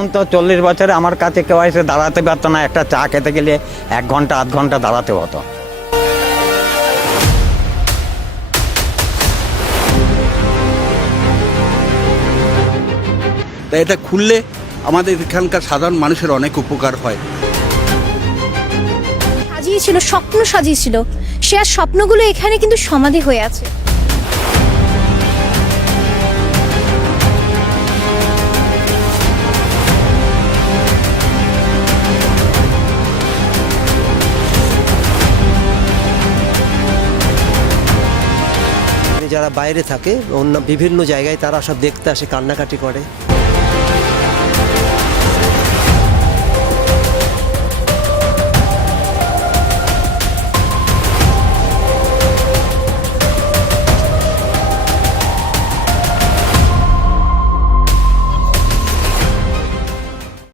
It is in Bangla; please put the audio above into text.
তখন তো 40 বছরে আমার কাছে কেউ এসে দাঁড়াতে পারতো না, একটা চা খেতে গেলে 1 ঘন্টা 8 ঘন্টা দাঁড়াতে হতো। তাই এটা খুললে আমাদের এখানকার সাধারণ মানুষের অনেক উপকার হয়। সাজিয়েছিল, স্বপ্ন সাজিয়েছিল, সে আর স্বপ্নগুলো এখানে কিন্তু সমাধি হয়ে আছে। যারা বাইরে থাকে অন্য বিভিন্ন জায়গায় তারা সব দেখতে আসে, কান্নাকাটি করে।